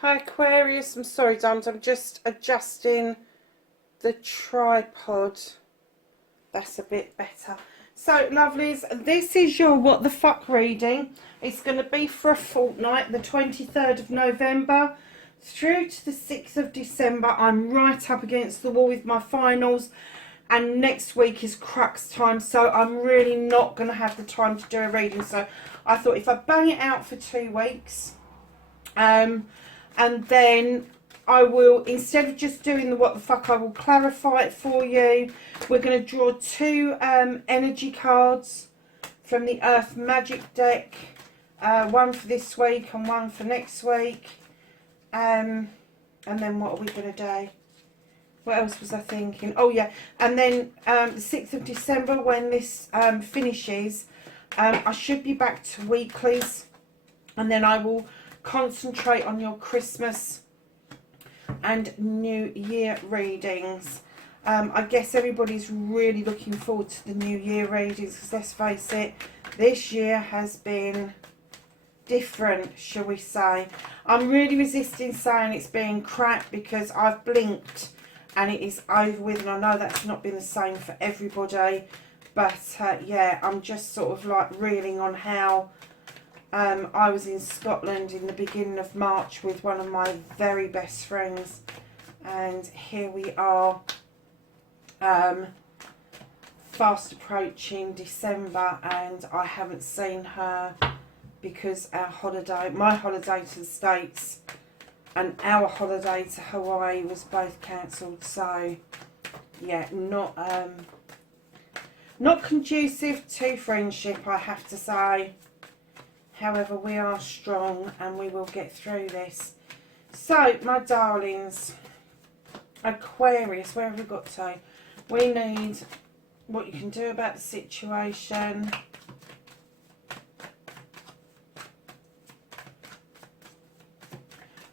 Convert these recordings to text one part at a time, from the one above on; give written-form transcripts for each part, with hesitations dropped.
Hi Aquarius, I'm sorry darlings, I'm just adjusting the tripod. That's a bit better. So lovelies, this is your what the fuck reading. It's going to be for a fortnight, the 23rd of November through to the 6th of December. I'm right up against the wall with my finals, and next week is crux time, so I'm really not going to have the time to do a reading. So I thought if I bang it out for 2 weeks, and then I will, instead of just doing the what the fuck, I will clarify it for you. We're going to draw 2 energy cards from the Earth Magic deck. One for this week and one for next week. And then what are we going to do? What else was I thinking? Oh yeah, and then the 6th of December when this finishes, I should be back to weeklies. And then I will concentrate on your Christmas and New Year readings. I guess everybody's really looking forward to the New Year readings, because let's face it, this year has been different, shall we say. I'm really resisting saying it's been crap, because I've blinked and it is over with, and I know that's not been the same for everybody, but yeah, I'm just sort of like reeling on how I was in Scotland in the beginning of March with one of my very best friends, and here we are fast approaching December, and I haven't seen her because our holiday, my holiday to the States and our holiday to Hawaii was both cancelled. So yeah, not conducive to friendship, I have to say. However, we are strong and we will get through this. So, my darlings, Aquarius, where have we got to? We need what you can do about the situation.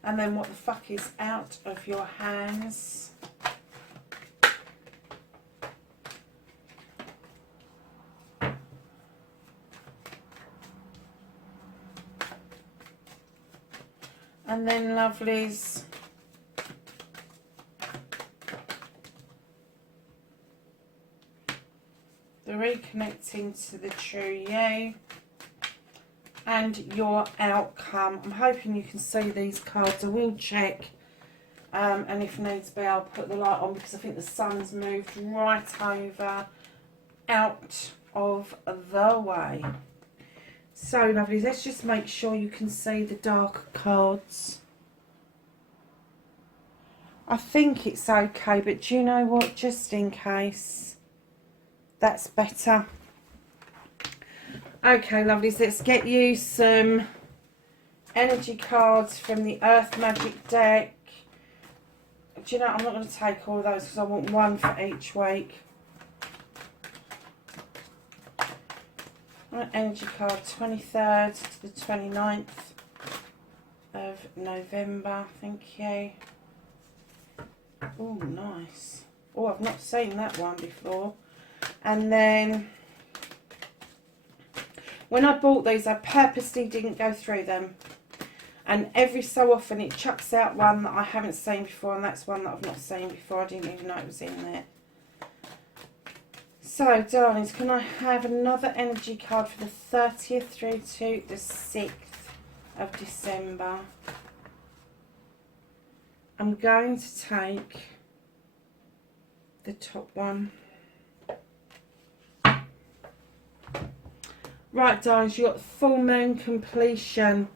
And then what the fuck is out of your hands. And then, lovelies, the reconnecting to the true you and your outcome. I'm hoping you can see these cards. I will check, and if needs be, I'll put the light on, because I think the sun's moved right over out of the way. So lovely, let's just make sure you can see the dark cards. I think it's okay, but do you know what, just in case, that's better. Okay lovelies, let's get you some energy cards from the Earth Magic deck. Do you know, I'm not going to take all of those because I want one for each week. Energy card 23rd to the 29th of November. Thank you. Oh, nice. Oh, I've not seen that one before. And then when I bought these, I purposely didn't go through them. And every so often it chucks out one that I haven't seen before, and that's one that I've not seen before. I didn't even know it was in there. So, darlings, can I have another energy card for the 30th through to the 6th of December? I'm going to take the top one. Right, darlings, you've got full moon completion.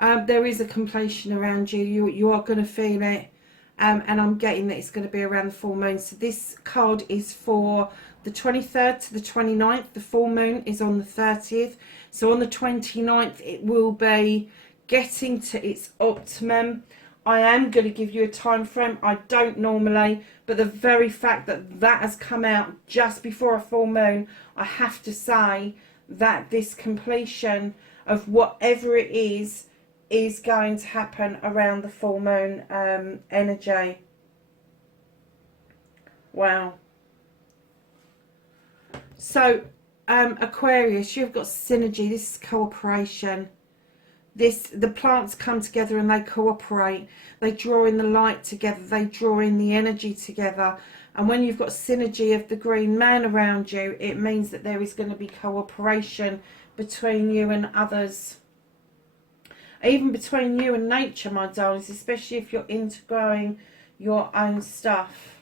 There is a completion around you. You are going to feel it. And I'm getting that it's going to be around the full moon. So this card is for the 23rd to the 29th. The full moon is on the 30th. So on the 29th, it will be getting to its optimum. I am going to give you a time frame. I don't normally, but the very fact that that has come out just before a full moon, I have to say that this completion of whatever it is going to happen around the full moon energy. Wow. So Aquarius, you've got synergy. This is cooperation. the plants come together and they cooperate. They draw in the light together. They draw in the energy together. And when you've got synergy of the green man around you, it means that there is going to be cooperation between you and others. Even between you and nature, my darlings, especially if you're into growing your own stuff.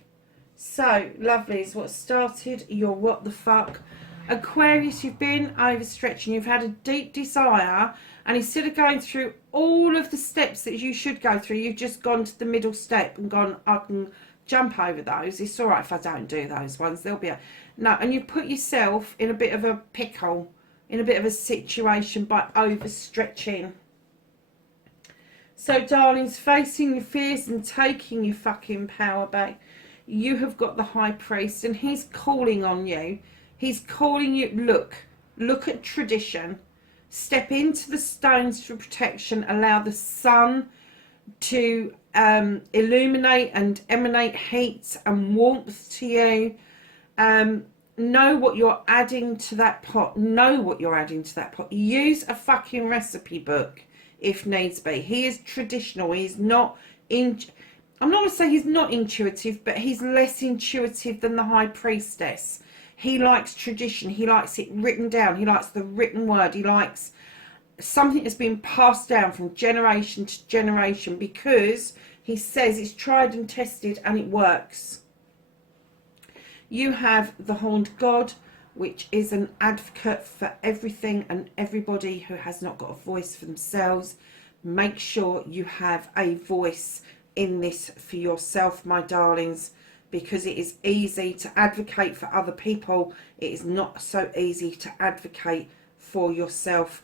So, lovelies, what started your what the fuck? Aquarius, you've been overstretching. You've had a deep desire, and instead of going through all of the steps that you should go through, you've just gone to the middle step and gone, I can jump over those. It's all right if I don't do those ones. There'll be a... No, and you put yourself in a bit of a pickle, in a bit of a situation by overstretching. So, darlings, facing your fears and taking your fucking power back, you have got the High Priest, and he's calling on you. He's calling you, look at tradition. Step into the stones for protection. Allow the sun to illuminate and emanate heat and warmth to you. Know what you're adding to that pot. Know what you're adding to that pot. Use a fucking recipe book if needs be. He is traditional. He's not I'm not going to say he's not intuitive, but he's less intuitive than the High Priestess. He likes tradition. He likes it written down. He likes the written word. He likes something that's been passed down from generation to generation, because he says it's tried and tested and it works. You have the Horned God, which is an advocate for everything and everybody who has not got a voice for themselves. Make sure you have a voice in this for yourself, my darlings, because it is easy to advocate for other people. It is not so easy to advocate for yourself.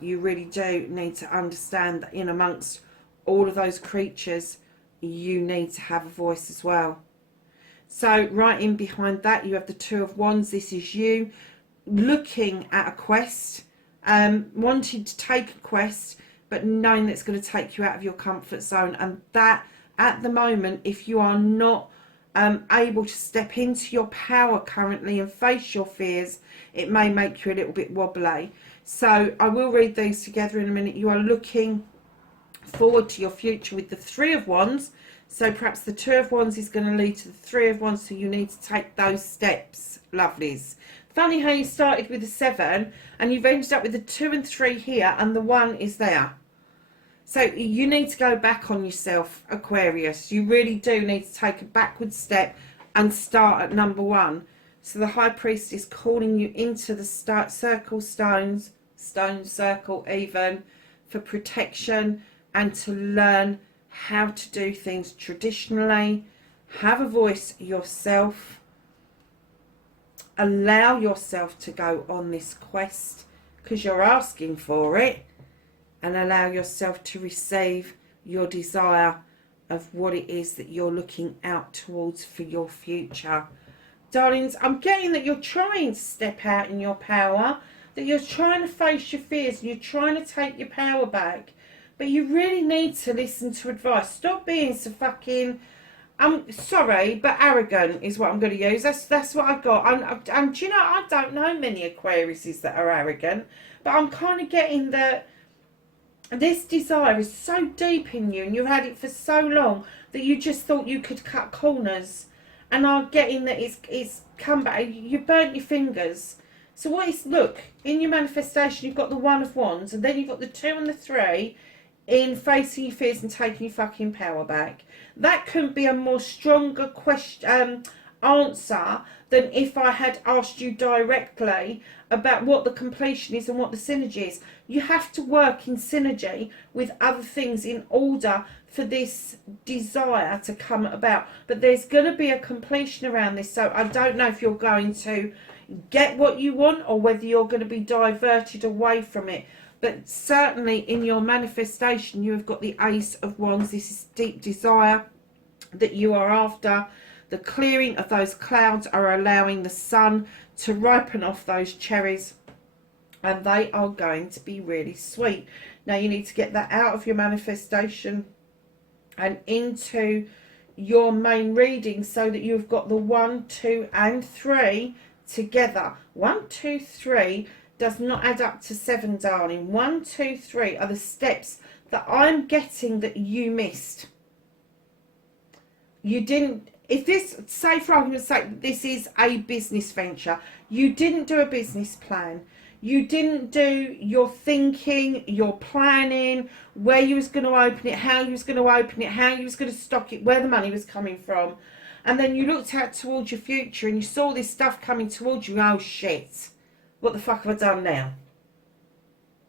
You really do need to understand that in amongst all of those creatures, you need to have a voice as well. So right in behind that, you have the Two of Wands. This is you looking at a quest, wanting to take a quest, but knowing that it's going to take you out of your comfort zone. And that, at the moment, if you are not able to step into your power currently and face your fears, it may make you a little bit wobbly. So I will read these together in a minute. You are looking forward to your future with the Three of Wands. So perhaps the Two of Wands is going to lead to the Three of Wands, so you need to take those steps, lovelies. Funny how you started with the 7 and you've ended up with the 2 and 3 here, and the 1 is there. So you need to go back on yourself, Aquarius. You really do need to take a backward step and start at number 1. So the High Priest is calling you into the circle stones, stone circle even, for protection and to learn how to do things traditionally. Have a voice yourself. Allow yourself to go on this quest because you're asking for it, and allow yourself to receive your desire of what it is that you're looking out towards for your future. Darlings, I'm getting that you're trying to step out in your power, that you're trying to face your fears, and you're trying to take your power back. But you really need to listen to advice. Stop being so fucking, I'm sorry, but arrogant is what I'm going to use. That's what I've got. And do you know, I don't know many Aquariuses that are arrogant, but I'm kind of getting that this desire is so deep in you and you've had it for so long that you just thought you could cut corners. And I'm getting that it's come back. You burnt your fingers. So what is, look, in your manifestation, you've got the One of Wands, and then you've got the 2 and the 3 in facing your fears and taking your fucking power back. That couldn't be a more stronger question, answer than if I had asked you directly about what the completion is and what the synergy is. You have to work in synergy with other things in order for this desire to come about. But there's going to be a completion around this. So I don't know if you're going to get what you want or whether you're going to be diverted away from it. But certainly in your manifestation, you have got the Ace of Wands. This is deep desire that you are after. The clearing of those clouds are allowing the sun to ripen off those cherries, and they are going to be really sweet. Now you need to get that out of your manifestation and into your main reading so that you've got the 1, 2 and 3 together. 1, 2, 3 does not add up to 7, darling. 1, 2, 3 are the steps that I'm getting that you missed. You didn't, if this, say for argument's sake, this is a business venture, you didn't do a business plan. You didn't do your thinking, your planning, where you was going to open it, how you was going to open it, how you was going to stock it, where the money was coming from. And then you looked out towards your future and you saw this stuff coming towards you. Oh, shit. What the fuck have I done now?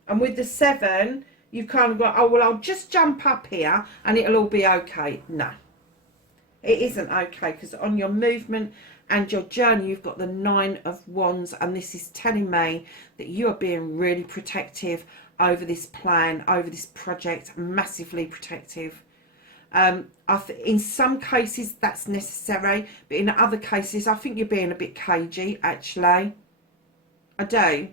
And with the 7, you've kind of got, oh, well, I'll just jump up here and it'll all be okay. No. It isn't okay, because on your movement and your journey, you've got the 9 of Wands, and this is telling me that you are being really protective over this plan, over this project, massively protective. In some cases, that's necessary, but in other cases, I think you're being a bit cagey, actually. I do.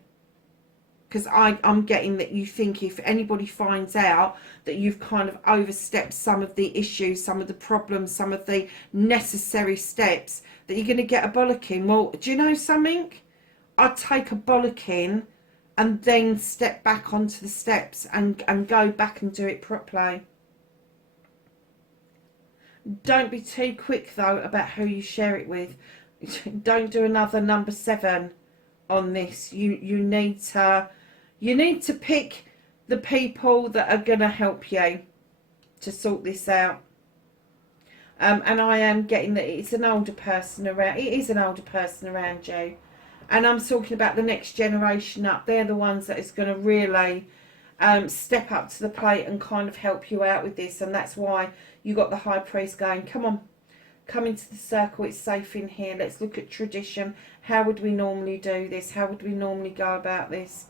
Because I'm getting that you think if anybody finds out that you've kind of overstepped some of the issues, some of the problems, some of the necessary steps, that you're going to get a bollocking. Well, do you know something? I'd take a bollocking and then step back onto the steps and go back and do it properly. Don't be too quick, though, about who you share it with. Don't do another number 7 on this. You need to pick the people that are going to help you to sort this out. And I am getting that it's an older person around. It is an older person around you. And I'm talking about the next generation up. They're the ones that is going to really step up to the plate and kind of help you out with this. And that's why you got the High Priest going, come on, come into the circle. It's safe in here. Let's look at tradition. How would we normally do this? How would we normally go about this?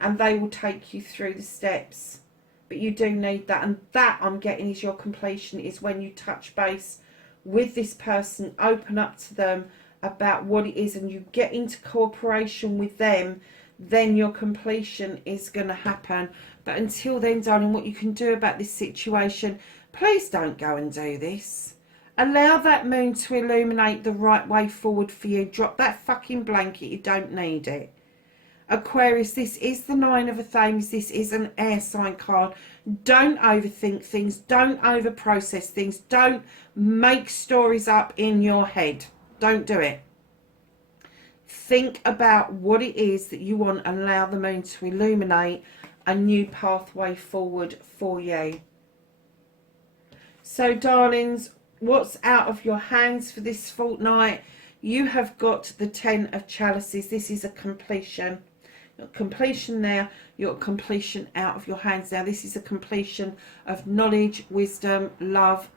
And they will take you through the steps. But you do need that. And that I'm getting is your completion, is when you touch base with this person, open up to them about what it is, and you get into cooperation with them, then your completion is going to happen. But until then, darling, what you can do about this situation, please don't go and do this. Allow that moon to illuminate the right way forward for you. Drop that fucking blanket. You don't need it. Aquarius, this is the 9 of Thames. This is an air sign card. Don't overthink things. Don't overprocess things. Don't make stories up in your head. Don't do it. Think about what it is that you want and allow the moon to illuminate a new pathway forward for you. So, darlings, what's out of your hands for this fortnight? You have got the 10 of Chalices. This is a completion. Completion there, your completion out of your hands now. This is a completion of knowledge, wisdom, love,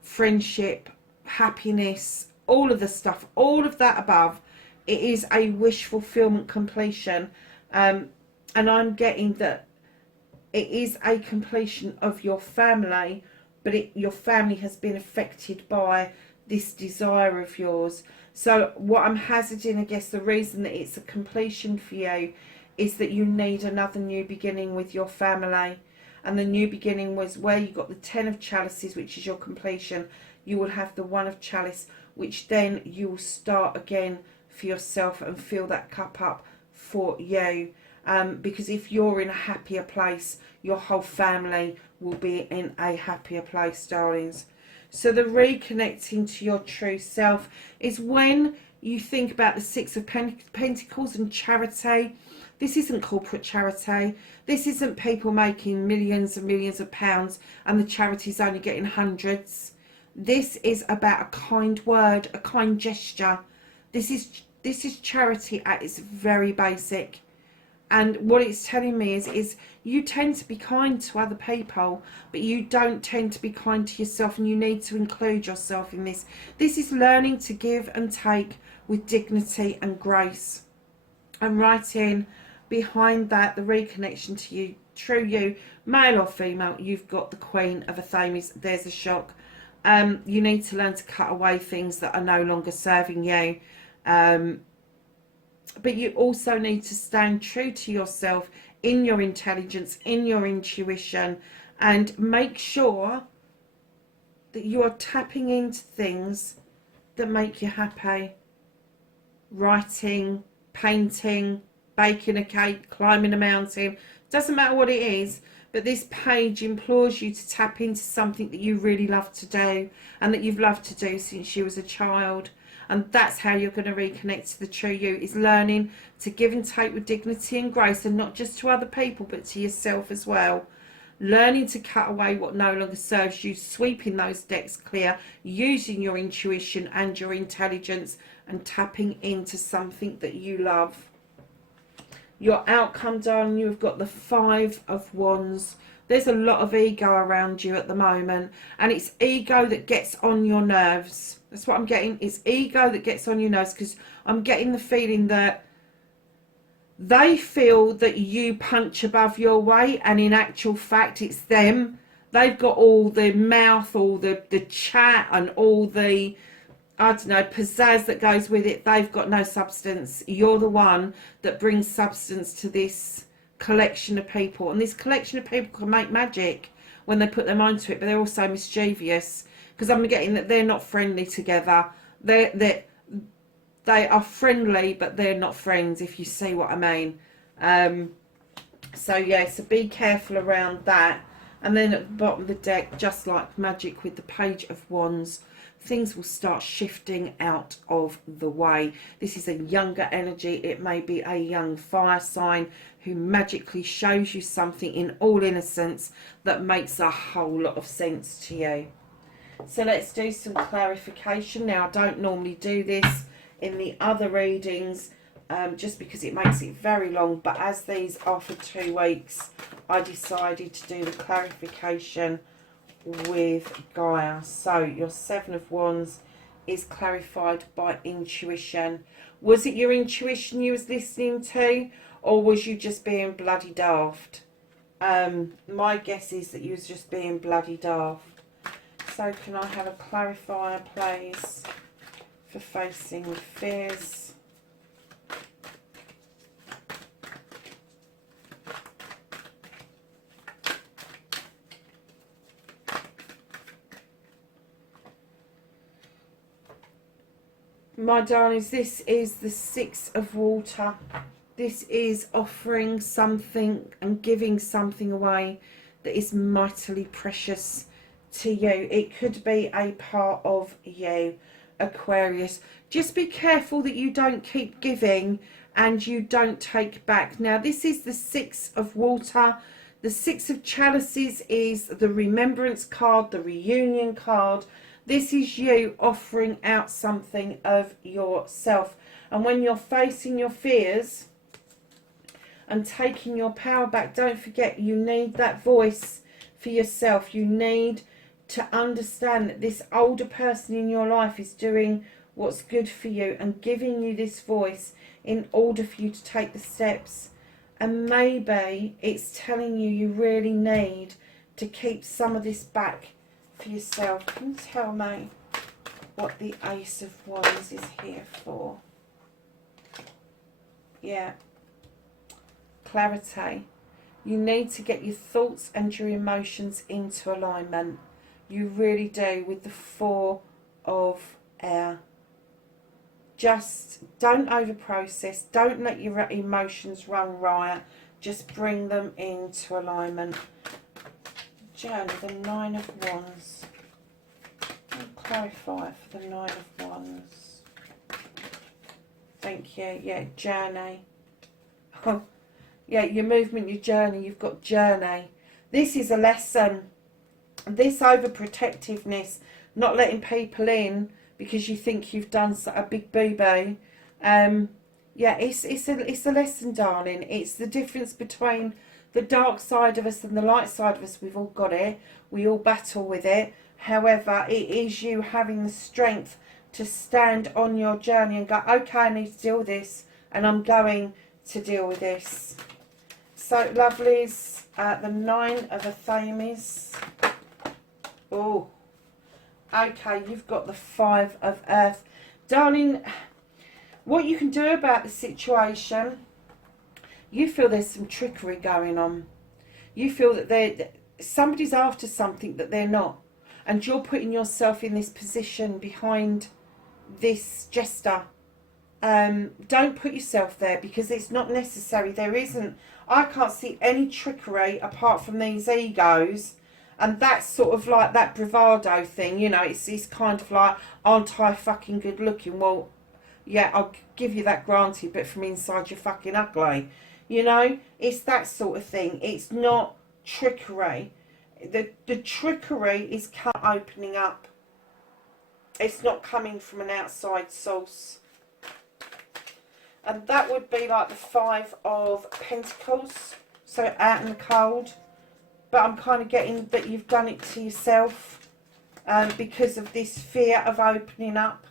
friendship, happiness, all of the stuff, all of that above. It is a wish fulfillment completion, and I'm getting that it is a completion of your family, but your family has been affected by this desire of yours. So what I'm hazarding, I guess, the reason that it's a completion for you is that you need another new beginning with your family. And the new beginning was where you got the 10 of Chalices, which is your completion. You will have the 1 of Chalice, which then you will start again for yourself and fill that cup up for you. Because if you're in a happier place, your whole family will be in a happier place, darlings. So the reconnecting to your true self is when you think about the 6 of Pentacles and charity. This isn't corporate charity. This isn't people making millions and millions of pounds and the charity's only getting hundreds. This is about a kind word, a kind gesture. This is charity at its very basic. And what it's telling me is you tend to be kind to other people, but you don't tend to be kind to yourself, and you need to include yourself in this. This is learning to give and take with dignity and grace. And right in behind that, the reconnection to you, true you, male or female, you've got the Queen of Thames. There's a shock. You need to learn to cut away things that are no longer serving you. But you also need to stand true to yourself in your intelligence, in your intuition, and make sure that you are tapping into things that make you happy. Writing, painting, baking a cake, climbing a mountain, doesn't matter what it is. But this page implores you to tap into something that you really love to do and that you've loved to do since you was a child. And that's how you're going to reconnect to the true you, is learning to give and take with dignity and grace, and not just to other people but to yourself as well. Learning to cut away what no longer serves you, sweeping those decks clear, using your intuition and your intelligence, and tapping into something that you love. Your outcome, darling, you've got the 5 of Wands. There's a lot of ego around you at the moment, and it's ego that gets on your nerves. That's what I'm getting. It's ego that gets on your nerves, because I'm getting the feeling that they feel that you punch above your weight, and in actual fact it's them. They've got all the mouth, all the chat, and all the, I don't know, pizzazz that goes with it. They've got no substance. You're the one that brings substance to this collection of people. And this collection of people can make magic when they put their mind to it, but they're also mischievous, because I'm getting that they're not friendly together. They are friendly, but they're not friends, if you see what I mean. So yeah, so be careful around that. And then at the bottom of the deck, just like magic with the Page of Wands, things will start shifting out of the way. This is a younger energy. It may be a young fire sign who magically shows you something in all innocence that makes a whole lot of sense to you. So let's do some clarification. Now, I don't normally do this in the other readings, just because it makes it very long, but as these are for 2 weeks, I decided to do the clarification with Gaia. So your 7 of Wands is clarified by intuition. Was it your intuition you was listening to, or was you just being bloody daft? My guess is that you was just being bloody daft. So can I have a clarifier, please, for facing fears? My darlings, this is the 6 of Water. This is offering something and giving something away that is mightily precious to you. It could be a part of you, Aquarius. Just be careful that you don't keep giving and you don't take back. Now, this is the 6 of Water. The 6 of Chalices is the remembrance card, the reunion card. This is you offering out something of yourself. And when you're facing your fears and taking your power back, don't forget you need that voice for yourself. You need to understand that this older person in your life is doing what's good for you and giving you this voice in order for you to take the steps. And maybe it's telling you you really need to keep some of this back for yourself. Can you tell me what the Ace of Wands is here for? Yeah. Clarity. You need to get your thoughts and your emotions into alignment. You really do, with the 4 of Air. Just don't over-process. Don't let your emotions run riot. Just bring them into alignment. Journey, the 9 of Wands. I'll clarify for the 9 of Wands. Thank you. Yeah, journey. Oh, yeah, your movement, your journey. You've got journey. This is a lesson. This overprotectiveness, not letting people in because you think you've done a big boo-boo. Yeah, it's a lesson, darling. It's the difference between the dark side of us and the light side of us. We've all got it. We all battle with it. However, it is you having the strength to stand on your journey and go, okay, I need to deal with this, and I'm going to deal with this. So, lovelies, the 9 of Athames. Oh, okay, you've got the 5 of Earth. Darling, what you can do about the situation, you feel there's some trickery going on. You feel that somebody's after something that they're not. And you're putting yourself in this position behind this jester. Don't put yourself there because it's not necessary. There isn't, I can't see any trickery apart from these egos. And that's sort of like that bravado thing, you know, it's kind of like, aren't I fucking good looking? Well, yeah, I'll give you that granted, but from inside you're fucking ugly. You know, it's that sort of thing. It's not trickery. The trickery is opening up. It's not coming from an outside source. And that would be like the 5 of Pentacles. So out in the cold. But I'm kind of getting that you've done it to yourself because of this fear of opening up.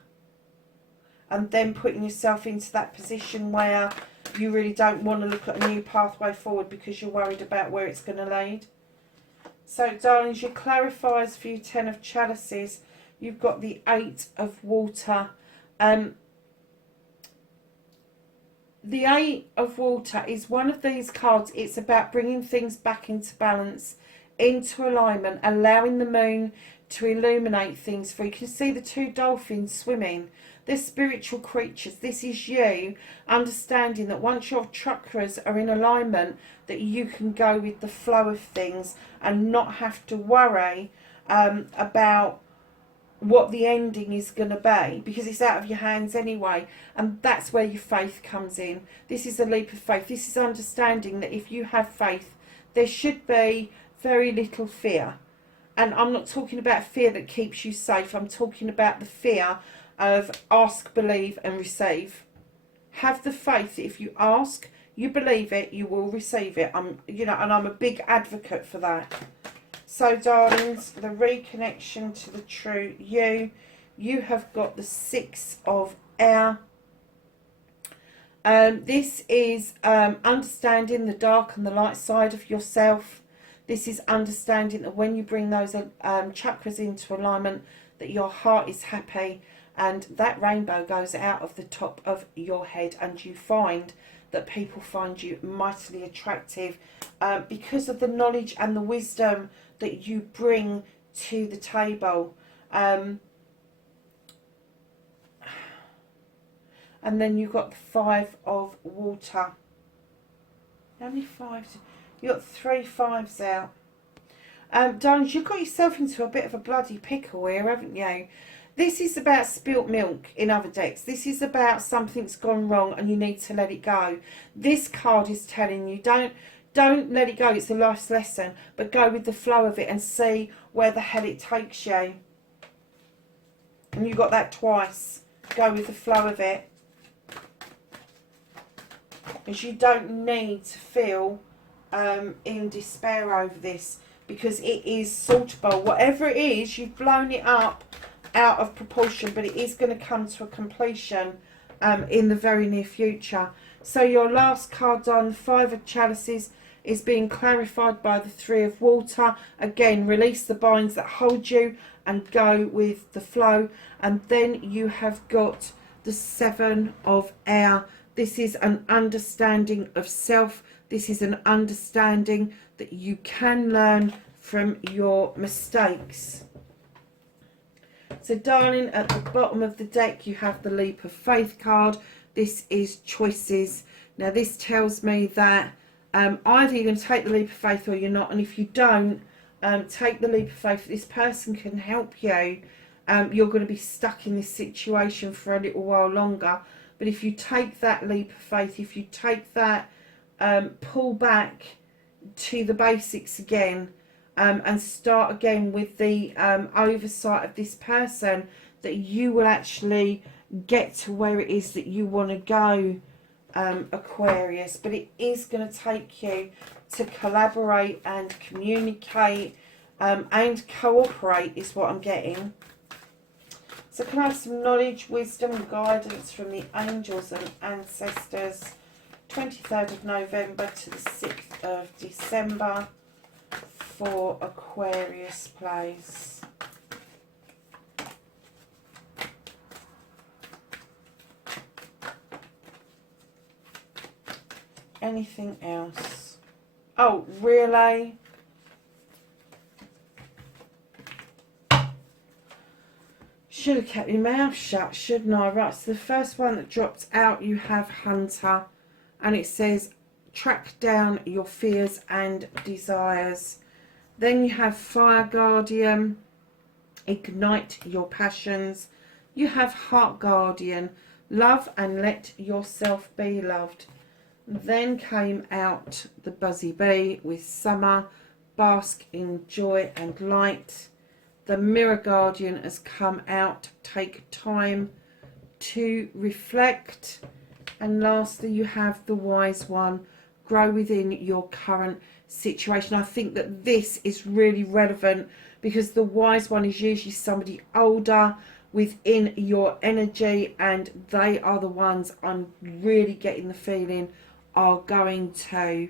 And then putting yourself into that position where you really don't want to look at a new pathway forward because you're worried about where it's going to lead. So, darlings, your clarifiers for you 10 of Chalices. You've got the 8 of Water. The 8 of Water is one of these cards. It's about bringing things back into balance, into alignment, allowing the moon to illuminate things for you. You can see the 2 dolphins swimming. They're spiritual creatures. This is you understanding that once your chakras are in alignment, that you can go with the flow of things and not have to worry about what the ending is going to be, because it's out of your hands anyway. And that's where your faith comes in. This is a leap of faith. This is understanding that if you have faith, there should be very little fear. And I'm not talking about fear that keeps you safe. I'm talking about the fear of ask, believe and receive. Have the faith that if you ask, you believe it, you will receive it. You know, and I'm a big advocate for that. So, darlings, the reconnection to the true you. You have got the 6 of Air. This is understanding the dark and the light side of yourself. This is understanding that when you bring those chakras into alignment, that your heart is happy and that rainbow goes out of the top of your head, and you find that people find you mightily attractive because of the knowledge and the wisdom that you bring to the table. And then you've got the 5 of Water. How many 5s? You've got 3 5s out. Darlings, you've got yourself into a bit of a bloody pickle here, haven't you? This is about spilt milk in other decks. This is about something's gone wrong and you need to let it go. This card is telling you don't let it go. It's a life's lesson, but go with the flow of it and see where the hell it takes you. And you got that twice. Go with the flow of it. Because you don't need to feel in despair over this, because it is sortable. Whatever it is, you've blown it up out of proportion, but it is going to come to a completion in the very near future. So your last card on 5 of Chalices is being clarified by the 3 of Water. Again, release the binds that hold you and go with the flow. And then you have got the 7 of Air. This is an understanding of self. This is an understanding that you can learn from your mistakes. So, darling, at the bottom of the deck, you have the Leap of Faith card. This is choices. Now, this tells me that either you're going to take the leap of faith or you're not. And if you don't take the leap of faith, this person can help you. You're going to be stuck in this situation for a little while longer. But if you take that leap of faith, if you take that pull back to the basics again, and start again with the oversight of this person, that you will actually get to where it is that you want to go, Aquarius. But it is going to take you to collaborate and communicate and cooperate is what I'm getting. So can I have some knowledge, wisdom and guidance from the angels and ancestors, 23rd of November to the 6th of December for Aquarius, please. Anything else? Oh, really? Should have kept my mouth shut, shouldn't I? Right, so the first one that dropped out, you have Hunter. And it says, track down your fears and desires. Then you have Fire Guardian, ignite your passions. You have Heart Guardian, love and let yourself be loved. Then came out the Buzzy Bee with Summer, bask in joy and light. The Mirror Guardian has come out, take time to reflect. And lastly, you have the Wise One, grow within your current situation. I think that this is really relevant because the Wise One is usually somebody older within your energy, and they are the ones I'm really getting the feeling are going to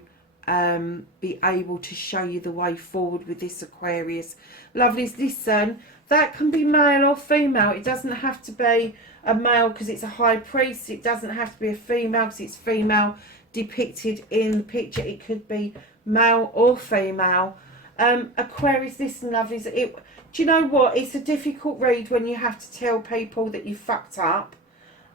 be able to show you the way forward with this Aquarius. Lovelies, listen, that can be male or female. It doesn't have to be a male because it's a high priest. It doesn't have to be a female because it's female depicted in the picture. It could be male or female. Aquarius, listen, lovelies, do you know what? It's a difficult read when you have to tell people that you fucked up.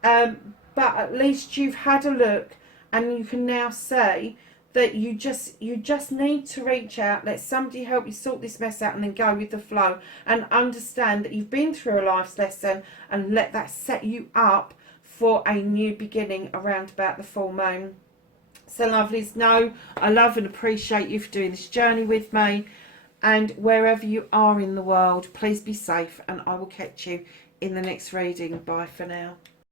But at least you've had a look and you can now say that you just need to reach out, let somebody help you sort this mess out, and then go with the flow and understand that you've been through a life's lesson, and let that set you up for a new beginning around about the full moon. So lovelies, know I love and appreciate you for doing this journey with me, and wherever you are in the world, please be safe, and I will catch you in the next reading. Bye for now.